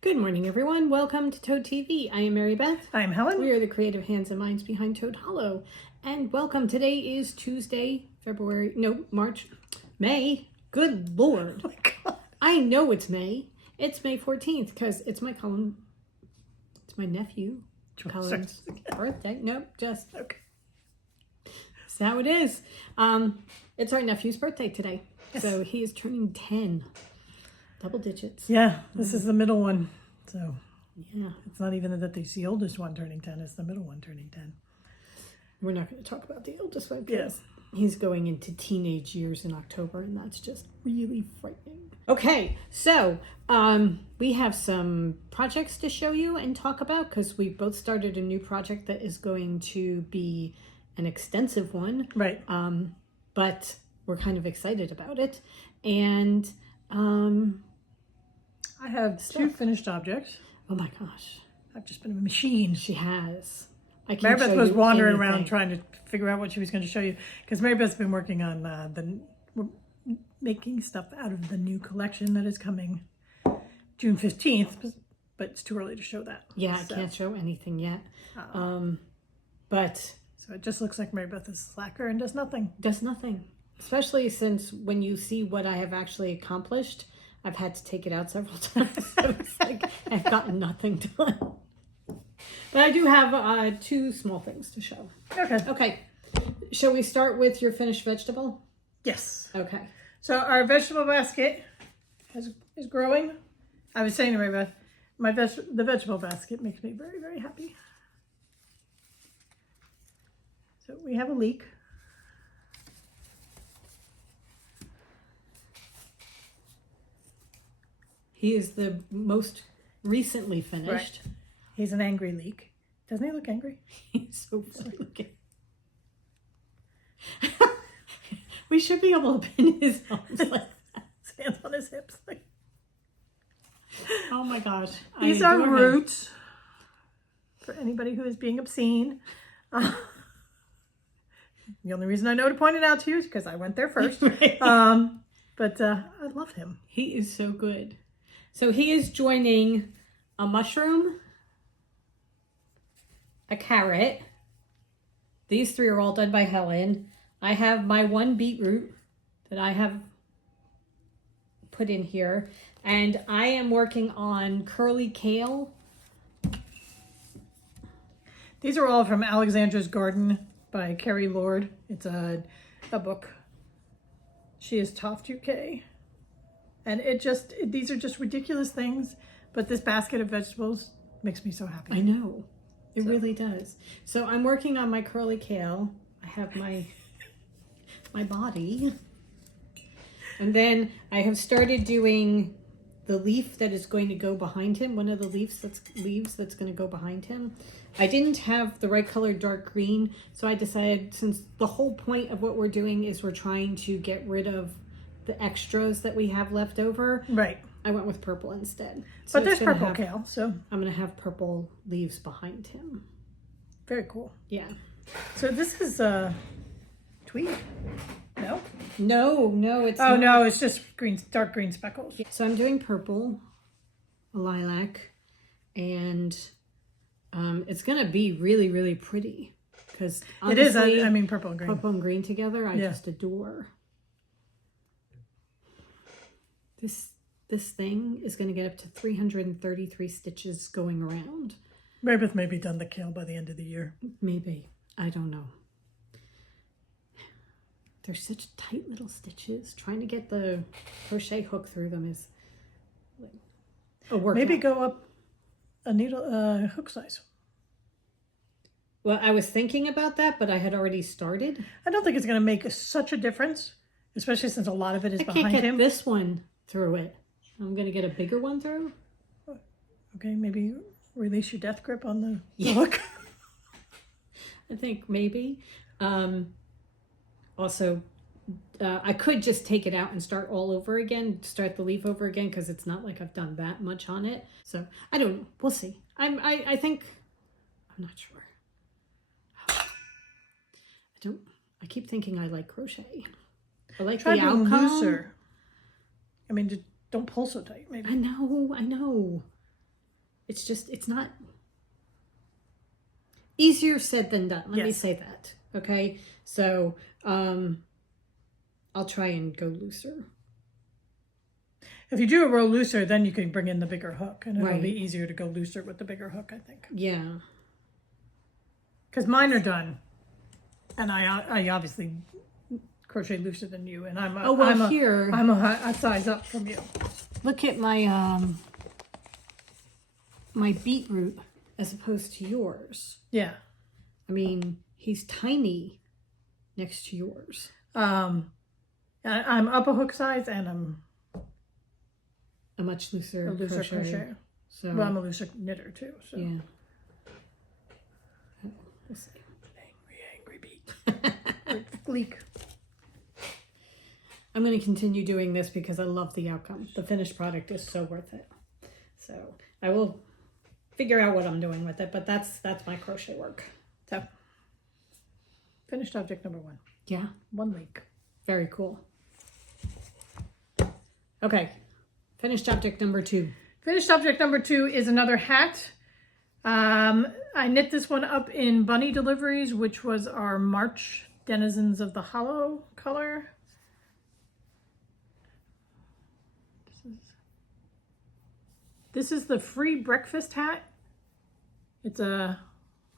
Good morning, everyone. Welcome to Toad TV. I am Mary Beth. I'm Helen. We are the creative hands and minds behind Toad Hollow. And welcome. Today is Tuesday, May. Good Lord. Oh my God. I know it's May. It's May 14th because it's my nephew Colin's birthday. Nope, just Okay. that's how it is. It's our nephew's birthday today. Yes. So he is turning 10. Double digits. Yeah, this is the middle one. So Yeah. it's not even that it's the oldest one turning 10, it's the middle one turning 10. We're not going to talk about the oldest one because he's going into teenage years in October, and that's just really frightening. Okay, so we have some projects to show you and talk about because we both started a new project that is going to be an extensive one. Right. But we're kind of excited about it. And I have two finished objects. oh my gosh, I've just been a machine. she has. Mary Beth was wandering around anything. trying to figure out what she was going to show you because Mary Beth's been working on we're making stuff out of the new collection that is coming June 15th, but it's too early to show that. Yeah, I can't show anything yet. But So it just looks like Mary Beth is a slacker and does nothing. does nothing. Especially since when you see what I have actually accomplished, I've had to take it out several times. So it's like I've gotten nothing done. But I do have two small things to show. Okay. Okay. Shall we start with your finished vegetable? Yes. Okay. So our vegetable basket is growing. I was saying to Mary Beth, the vegetable basket makes me very, very happy. So we have a leek. He is the most recently finished. Right. He's an angry leek. Doesn't he look angry? He's so funny looking. We should be able to pin his arms like that. His hands on his hips. Oh my gosh. These are roots. For anybody who is being obscene. The only reason I know to point it out to you is because I went there first. Right. But I love him. He is so good. So he is joining a mushroom, a carrot. These three are all done by Helen. I have my one beetroot that I have put in here. And I am working on curly kale. These are all from Alexandra's Garden by Carrie Lord. It's a book. She is Toft UK. And these are just ridiculous things, but this basket of vegetables makes me so happy. I know. It really does. So I'm working on my curly kale. I have my body. And then I have started doing the leaf that is going to go behind him. One of the leaves that's going to go behind him. I didn't have the right color dark green, so I decided, since the whole point of what we're doing is we're trying to get rid of the extras that we have left over. Right. I went with purple instead. But there's purple kale, so. I'm going to have purple leaves behind him. Very cool. Yeah. So this is tweed. No? No, it's Oh, not. no, it's just dark green speckles. So I'm doing purple, a lilac, and it's going to be really, really pretty. Because It is, I mean, purple and green. Purple and green together, I just adore. This thing is going to get up to 333 stitches going around. Mary Beth may be done the kale by the end of the year. Maybe. I don't know. They're such tight little stitches. Trying to get the crochet hook through them is like a workout. Maybe go up a needle hook size. Well, I was thinking about that, but I had already started. I don't think it's going to make such a difference, especially since a lot of it is behind I can't get him. this one through it. I'm going to get a bigger one through. Okay, maybe release your death grip on the Yeah. hook. I think maybe. Also, I could just take it out and start all over again, start the leaf over again, because it's not like I've done that much on it. So I don't know. We'll see. I think, I'm not sure. I keep thinking I like crochet. I like Try the being outcome. looser. I mean, don't pull so tight, maybe. I know. it's not easier said than done. Let me Yes. say that. Okay. So, I'll try and go looser. If you do a row looser, then you can bring in the bigger hook, and it'll Right. be easier to go looser with the bigger hook, I think. Yeah. Because mine are done, and I obviously crochet looser than you, and I'm here, I'm a size up from you. look at my, my beetroot as opposed to yours. Yeah. I mean, he's tiny next to yours. I'm up a hook size, and I'm A much looser, a looser crochet. crochet. So, Well, I'm a looser knitter too. So. yeah. We'll see. Angry beat. Gleek. I'm going to continue doing this because I love the outcome. The finished product is so worth it. So I will figure out what I'm doing with it, but that's my crochet work. So, finished object number 1. Yeah, 1 link. very cool. Okay, finished object number 2. Finished object number 2 is another hat. I knit this one up in Bunny Deliveries, which was our March Denizens of the Hollow color. This is the free breakfast hat. It's a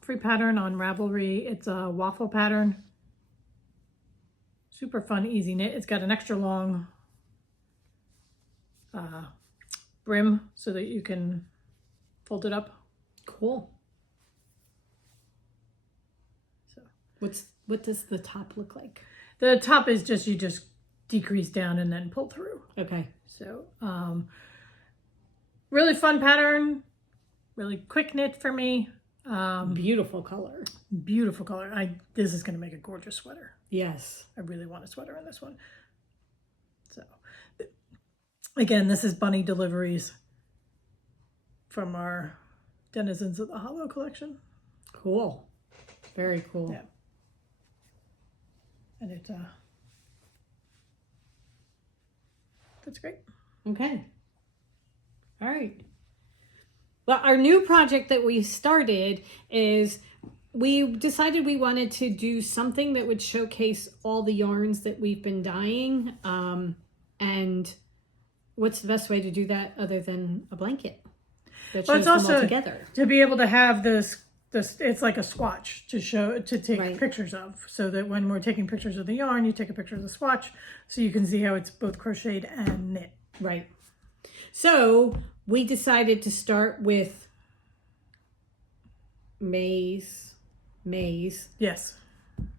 free pattern on Ravelry. It's a waffle pattern. Super fun, easy knit. It's got an extra long brim so that you can fold it up. Cool. So What does the top look like? the top is just, you just decrease down and then pull through. Okay. So really fun pattern, really quick knit for me. Beautiful color. Beautiful color. This is going to make a gorgeous sweater. Yes. I really want a sweater in this one. So again, this is Bunny Deliveries from our Denizens of the Hollow collection. Cool. Very cool. Yeah. And it's that's great. Okay. All right. Well, our new project that we started is we decided we wanted to do something that would showcase all the yarns that we've been dyeing. And what's the best way to do that other than a blanket that Well, shows it's them also all together? to be able to have this it's like a swatch to take Right. pictures of, so that when we're taking pictures of the yarn, you take a picture of the swatch so you can see how it's both crocheted and knit. Right. So we decided to start with maize Yes.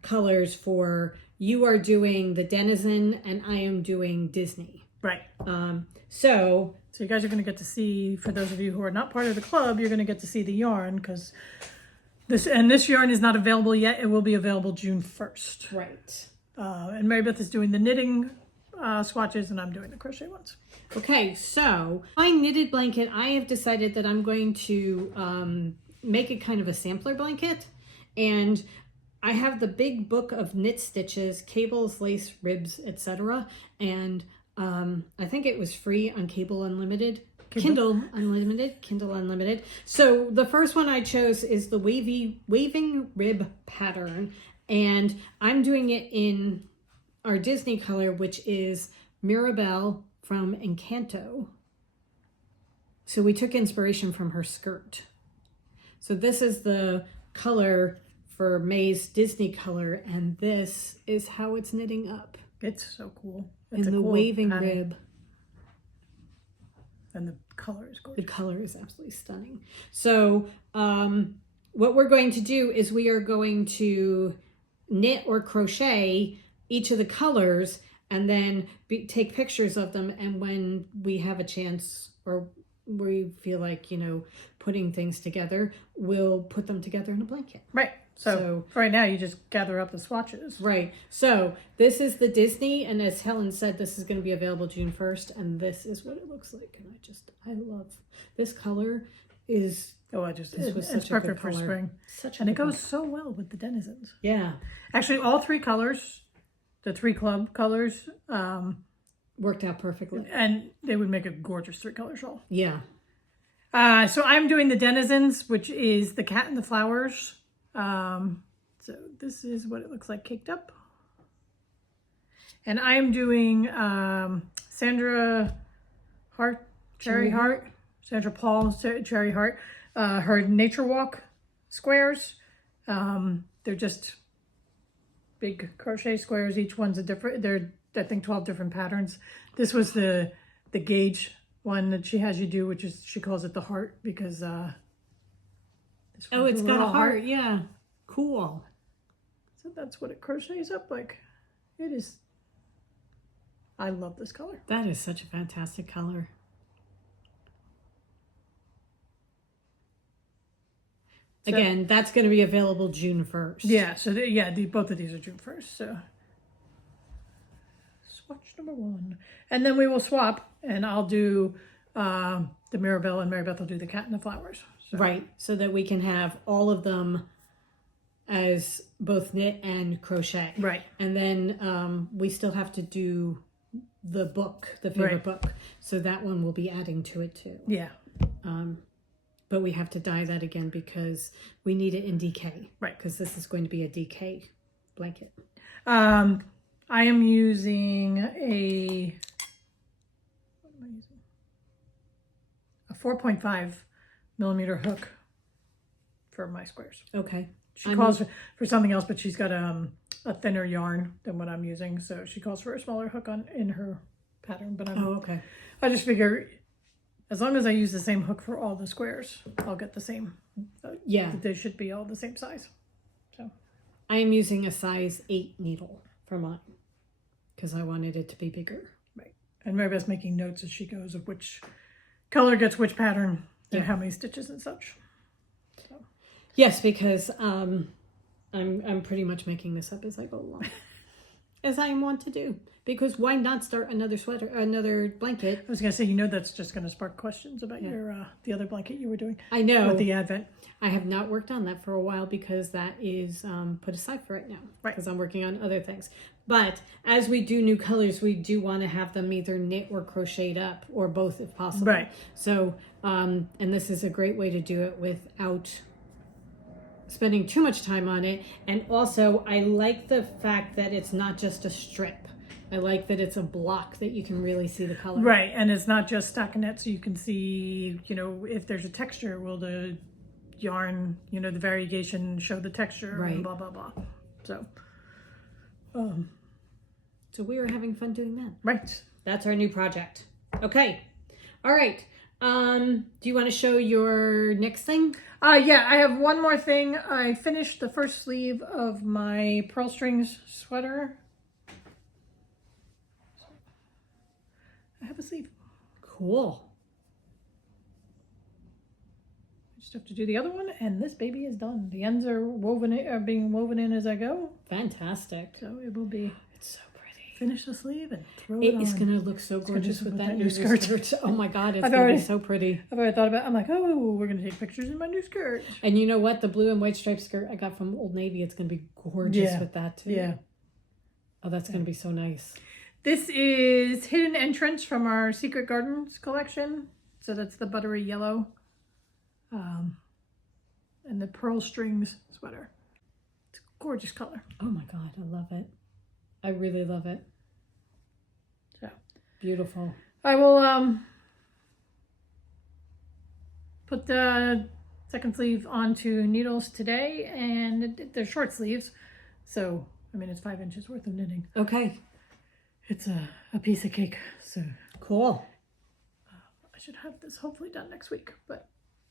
colors for you are doing the Denizen and I am doing Disney. Right. So So you guys are going to get to see, for those of you who are not part of the club, you're going to get to see the yarn, because this yarn is not available yet. It will be available June 1st. right. And Mary Beth is doing the knitting swatches, and I'm doing the crochet ones. Okay, so my knitted blanket, I have decided that I'm going to make it kind of a sampler blanket. And I have the big book of knit stitches, cables, lace, ribs, etc. And I think it was free on Kindle Unlimited. So the first one I chose is the waving rib pattern. And I'm doing it in our Disney color, which is Mirabelle from Encanto. So we took inspiration from her skirt. So this is the color for May's Disney color, and this is how it's knitting up. It's so cool. It's In a the cool waving pattern. rib. And the color is The gorgeous. color is absolutely stunning. So what we're going to do is we are going to knit or crochet each of the colors and then take pictures of them. And when we have a chance or we feel like, putting things together, we'll put them together in a blanket. Right. So for right now, you just gather up the swatches. Right. So this is the Disney, and as Helen said, this is going to be available June 1st, and this is what it looks like. And I love this color. Is It's perfect for spring. And it goes so well with the Denizens. Yeah. Actually, all 3 colors, the 3 club colors, Worked out perfectly. and they would make a gorgeous 3-color shawl. Yeah. So I'm doing the Denizens, which is the cat and the flowers. So this is what it looks like caked up. And I'm doing Sandra Hart, Cherry Heart, Sandra Paul, Cherry Heart, her Nature Walk squares. They're just big crochet squares. Each one's a different, they're, I think, 12 different patterns. This was the gauge one that she has you do, which is, she calls it the heart because this Oh, it's got a heart. Yeah. Cool. So that's what it crochets up like. It is, I love this color. That is such a fantastic color. So, again, that's going to be available June 1st. Yeah, so both of these are June 1st. So swatch number 1. And then we will swap and I'll do the Mirabelle and Mary Beth will do the cat and the flowers. So. Right, so that we can have all of them as both knit and crochet. Right. And then we still have to do the book, the favorite book. So that one will be adding to it too. Yeah. But we have to dye that again because we need it in DK. Right. Because this is going to be a DK blanket. I am using a 4.5 millimeter hook for my squares. Okay. She calls for something else, but she's got a thinner yarn than what I'm using. So she calls for a smaller hook in her pattern. But okay. I just figure as long as I use the same hook for all the squares, I'll get the same. Yeah. They should be all the same size. So I am using a size 8 needle for mine because I wanted it to be bigger. Right. And Mary Beth's making notes as she goes of which color gets which pattern and how many stitches and such. So. Yes, because I'm pretty much making this up as I go along, as I want to do. Because why not start another sweater, another blanket? I was gonna say, that's just gonna spark questions about your the other blanket you were doing. I know with the Advent. I have not worked on that for a while because that is put aside for right now. Right. Because I'm working on other things. But as we do new colors, we do want to have them either knit or crocheted up, or both if possible. Right. So, and this is a great way to do it without spending too much time on it. And also, I like the fact that it's not just a strip. I like that it's a block that you can really see the color. Right, and it's not just stockinette, so you can see, if there's a texture, will the yarn, the variegation show the texture, right, and blah, blah, blah. So we are having fun doing that. Right. That's our new project. Okay. All right. Do you want to show your next thing? Yeah, I have one more thing. I finished the first sleeve of my Pearl Strings sweater. I have a sleeve. Cool. I just have to do the other one, and this baby is done. The ends are being woven in as I go. Fantastic. So it will be. It's so pretty. Finish the sleeve and throw it on. It's gonna look so gorgeous with that new skirt. Oh my God, it's gonna be so pretty. I've already thought about it. I'm like, oh, we're gonna take pictures in my new skirt. And you know what? The blue and white striped skirt I got from Old Navy, it's gonna be gorgeous with that too. Yeah. Oh, that's gonna be so nice. This is Hidden Entrance from our Secret Gardens collection. So that's the buttery yellow. And the Pearl Strings sweater. It's a gorgeous color. Oh my God, I love it. I really love it. So beautiful. I will put the second sleeve onto needles today, and they're short sleeves. So, it's 5 inches worth of knitting. Okay. It's a piece of cake, so cool. I should have this hopefully done next week, but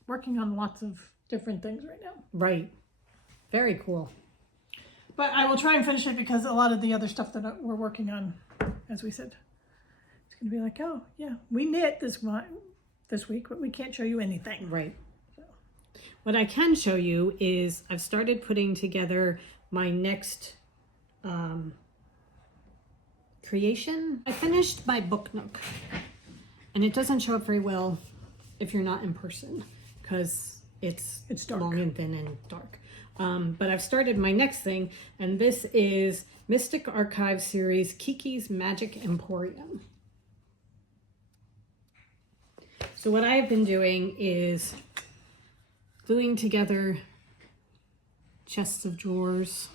working on lots of different things right now. Right. Very cool. But I will try and finish it because a lot of the other stuff that we're working on, as we said, it's going to be like, oh, yeah, we knit this week, but we can't show you anything. Right. So. What I can show you is I've started putting together my next creation. I finished my booknook, and it doesn't show up very well if you're not in person because it's dark. Long and thin and dark. But I've started my next thing, and this is Mystic Archive series Kiki's Magic Emporium. So what I've been doing is gluing together chests of drawers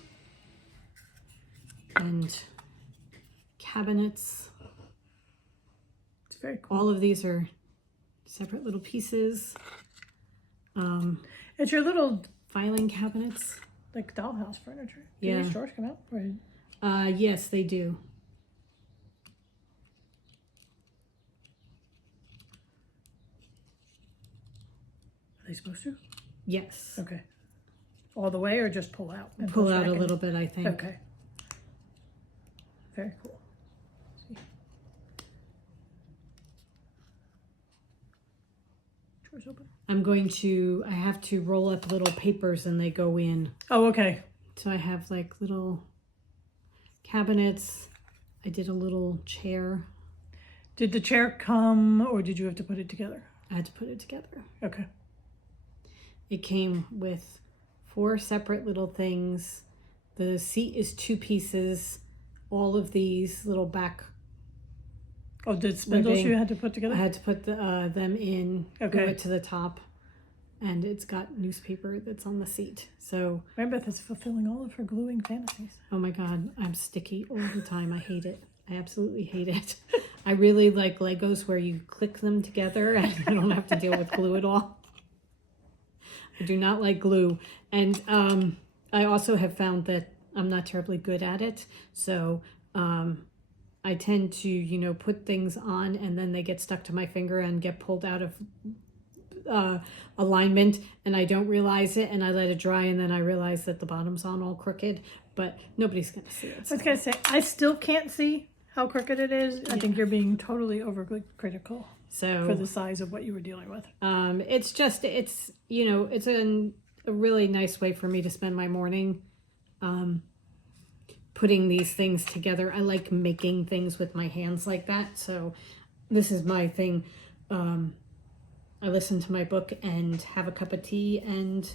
and cabinets. It's very cool. All of these are separate little pieces. It's your little Filing cabinets. like dollhouse furniture. Do Yeah. these drawers come out? Or... Yes, they do. Are they supposed to? Yes. Okay. All the way or just pull out? And Pull push out back a in? little bit, I think. Okay. Very cool. Drawers open. I have to roll up little papers and they go in. Oh, okay. So I have like little cabinets. I did a little chair. Did the chair come or did you have to put it together? I had to put it together. Okay. It came with 4 separate little things. The seat is 2 pieces. All of these little back. Oh, did spindles Ribbing. you had to put together? I had to put them in, glue Okay. it to the top, and it's got newspaper that's on the seat. So, My Beth is fulfilling all of her gluing fantasies. oh my God, I'm sticky all the time. I hate it. I absolutely hate it. I really like Legos where you click them together and you don't have to deal with glue at all. I do not like glue. And I also have found that I'm not terribly good at it. So I tend to, put things on and then they get stuck to my finger and get pulled out of alignment and I don't realize it and I let it dry and then I realize that the bottom's on all crooked, but nobody's going to see it. I was going to say, I still can't see how crooked it is. I think you're being totally overcritical for the size of what you were dealing with. It's a really nice way for me to spend my morning putting these things together. I like making things with my hands like that. So this is my thing. I listen to my book and have a cup of tea and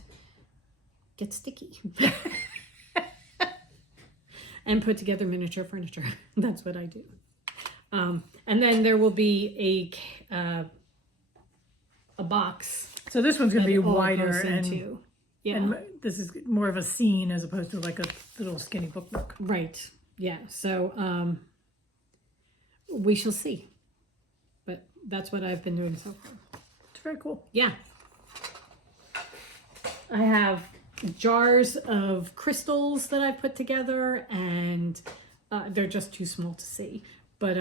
get sticky. And put together miniature furniture. That's what I do. And then there will be a box. So this one's going to be that all wider goes and, into. Yeah. and this is more of a scene as opposed to like a little skinny booknook. Right. Yeah. So we shall see. But that's what I've been doing so far. It's very cool. Yeah. I have jars of crystals that I've put together and they're just too small to see. But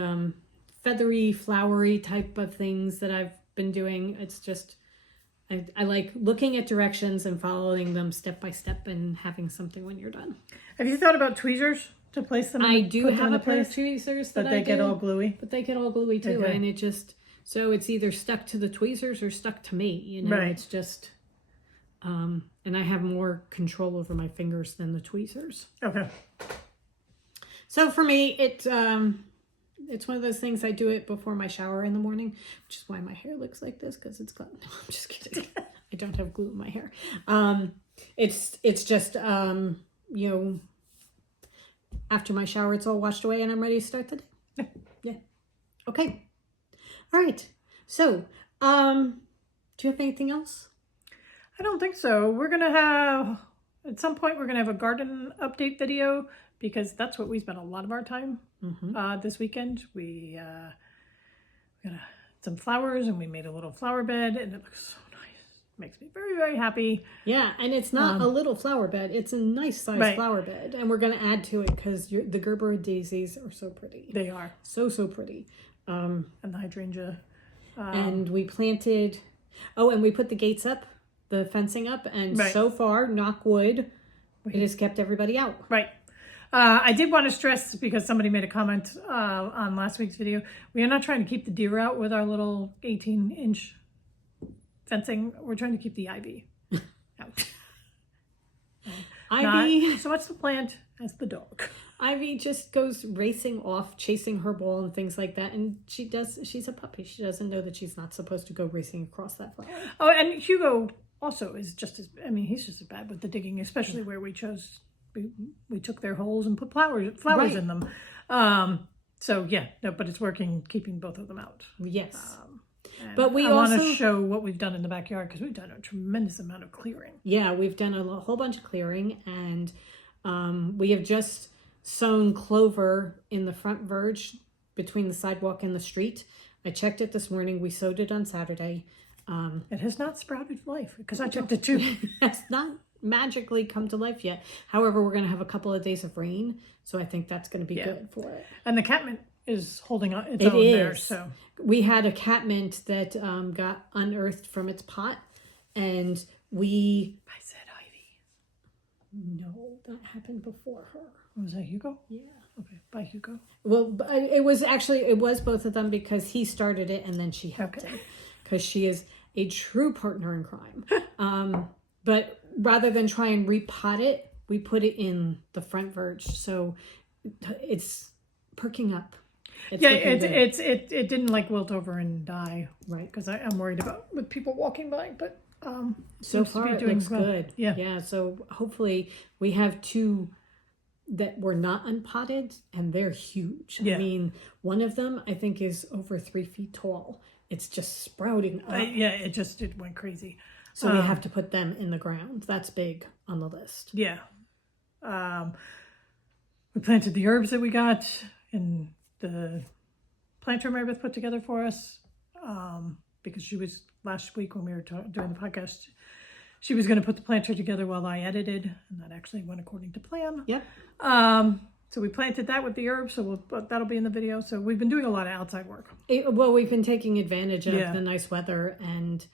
feathery, flowery type of things that I've been doing. It's just, I like looking at directions and following them step by step and having something when you're done. Have you thought about tweezers to place them? I do put them have in a the pair of place, tweezers but they get all gluey. But they get all gluey too, Okay. and it just, so it's either stuck to the tweezers or stuck to me, Right. It's just, and I have more control over my fingers than the tweezers. Okay. So for me, it's one of those things, I do it before my shower in the morning, which is why my hair looks like this, because it's got, no, I'm just kidding. I don't have glue in my hair. It's just, after my shower, it's all washed away and I'm ready to start the day. Yeah. Okay. All right. So, do you have anything else? I don't think so. We're going to have, at some point, we're going to have a garden update video because that's what we spent a lot of our time this weekend. We got some flowers and we made a little flower bed and it looks so nice. Makes me very, very happy. Yeah, and it's not a little flower bed. It's a nice size flower bed. And we're going to add to it because the Gerber daisies are so pretty. They are. So pretty. And the hydrangea. And we planted, and we put the gates up, the fencing up. And so far, knock wood, it has kept everybody out. Right. I did want to stress, because somebody made a comment on last week's video, we are not trying to keep the deer out with our little 18-inch fencing. We're trying to keep the ivy out. Ivy. Not so much the plant as the dog. Ivy just goes racing off, chasing her ball and things like that. And she's a puppy. She doesn't know that she's not supposed to go racing across that flower. Oh, and Hugo also is just as, he's just as bad with the digging, especially where we took their holes and put flowers in them. So yeah, no, but it's working, keeping both of them out. Yes. But we I want also to show what we've done in the backyard because we've done a tremendous amount of clearing. Yeah, we've done a whole bunch of clearing, and we have just sown clover in the front verge between the sidewalk and the street. I checked it this morning. We sowed it on Saturday. It has not sprouted life because I checked it too. It's not magically come to life yet. However, we're going to have a couple of days of rain, so I think that's going to be good for it. And the catmint is holding on its own there. So we had a catmint that got unearthed from its pot, and I said Ivy. No, that happened before her. Was that Hugo? Yeah. Okay, by Hugo. Well, it was both of them because he started it and then she helped him because she is a true partner in crime. But rather than try and repot it, we put it in the front verge, so it's perking up. It didn't like wilt over and die, right? Because I'm worried about with people walking by, but so far it looks good. Yeah. So hopefully we have 2 that were not unpotted, and they're huge. I mean, one of them I think is over 3 feet tall. It's just sprouting up. It went crazy. So we have to put them in the ground. That's big on the list. Yeah. We planted the herbs that we got in the planter Mary Beth put together for us, because she was last week when we were doing the podcast, she was going to put the planter together while I edited, and that actually went according to plan. Yep. So we planted that with the herbs, so that'll be in the video. So we've been doing a lot of outside work. We've been taking advantage of the nice weather and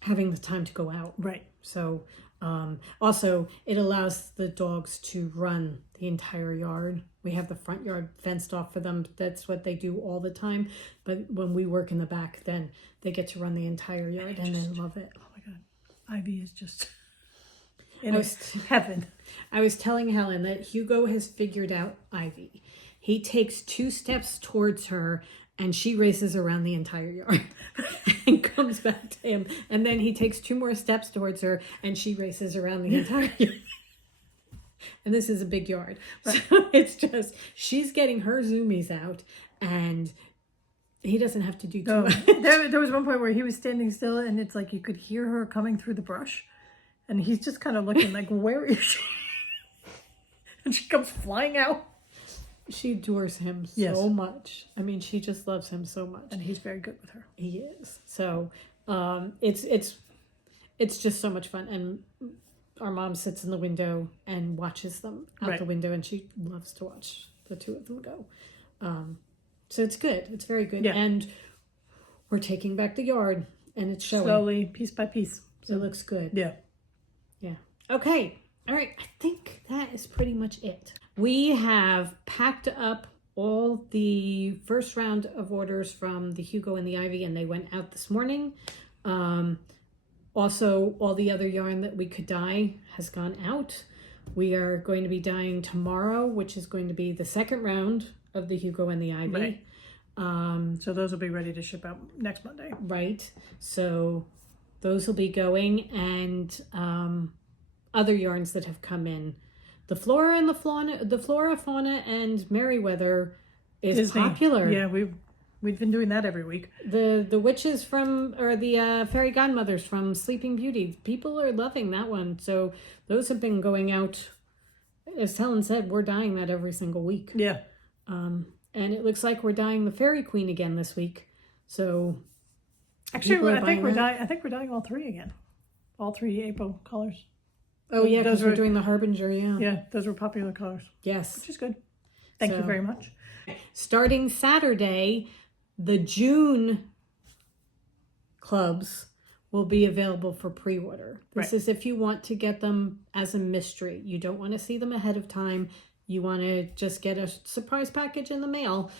having the time to go out. Right. So also it allows the dogs to run the entire yard. We have the front yard fenced off for them. That's what they do all the time. But when we work in the back, then they get to run the entire yard and they love it. Oh my God. Ivy is just in heaven. I was telling Helen that Hugo has figured out Ivy. He takes 2 steps towards her and she races around the entire yard and comes back to him. And then he takes 2 more steps towards her and she races around the entire yard. And this is a big yard. Right. So it's just, she's getting her zoomies out and he doesn't have to do too much. There was one point where he was standing still and it's like you could hear her coming through the brush. And he's just kind of looking like, where is she? And she comes flying out. She adores him so much. I mean, she just loves him so much. And he's very good with her. He is. So it's just so much fun. And our mom sits in the window and watches them out the window. And she loves to watch the 2 of them go. So it's good. It's very good. Yeah. And we're taking back the yard. And it's showing. Slowly, piece by piece. So it looks good. Yeah. Yeah. Okay. All right. I think that is pretty much it. We have packed up all the first round of orders from the Hugo and the Ivy, and they went out this morning. Also, all the other yarn that we could dye has gone out. We are going to be dyeing tomorrow, which is going to be the second round of the Hugo and the Ivy. Right. So those will be ready to ship out next Monday. Right. So those will be going, and other yarns that have come in. The Flora, Fauna, and Merryweather is Disney. Popular. Yeah, we've been doing that every week. The witches the fairy godmothers from Sleeping Beauty. People are loving that one. So those have been going out. As Helen said, we're dyeing that every single week. Yeah. And it looks like we're dyeing the Fairy Queen again this week. So actually, I think we're dyeing all 3 again. All 3 April colors. Oh, yeah, because we're doing the Harbinger, Yeah, those were popular colors. Yes. Which is good. Thank you very much. Starting Saturday, the June clubs will be available for pre-order. This is if you want to get them as a mystery. You don't want to see them ahead of time. You want to just get a surprise package in the mail.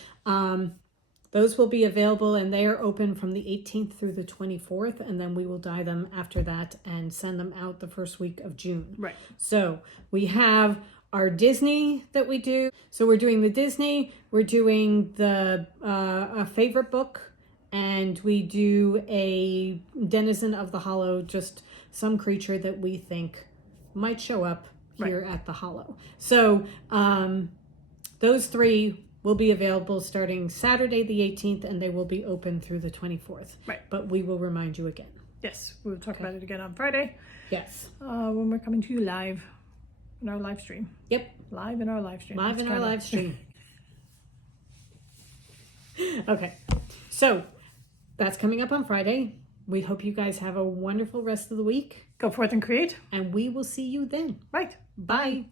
Those will be available, and they are open from the 18th through the 24th, and then we will dye them after that and send them out the first week of June. Right. So we have our Disney that we do. So we're doing the Disney, we're doing the a favorite book, and we do a Denizen of the Hollow, just some creature that we think might show up here at the Hollow. So those 3 will be available starting Saturday the 18th, and they will be open through the 24th. Right. But we will remind you again. Yes, we'll talk about it again on Friday. Yes. When we're coming to you live in our live stream. Yep. Live in our live stream. Live in our live stream. Okay. So that's coming up on Friday. We hope you guys have a wonderful rest of the week. Go forth and create. And we will see you then. Right. Bye.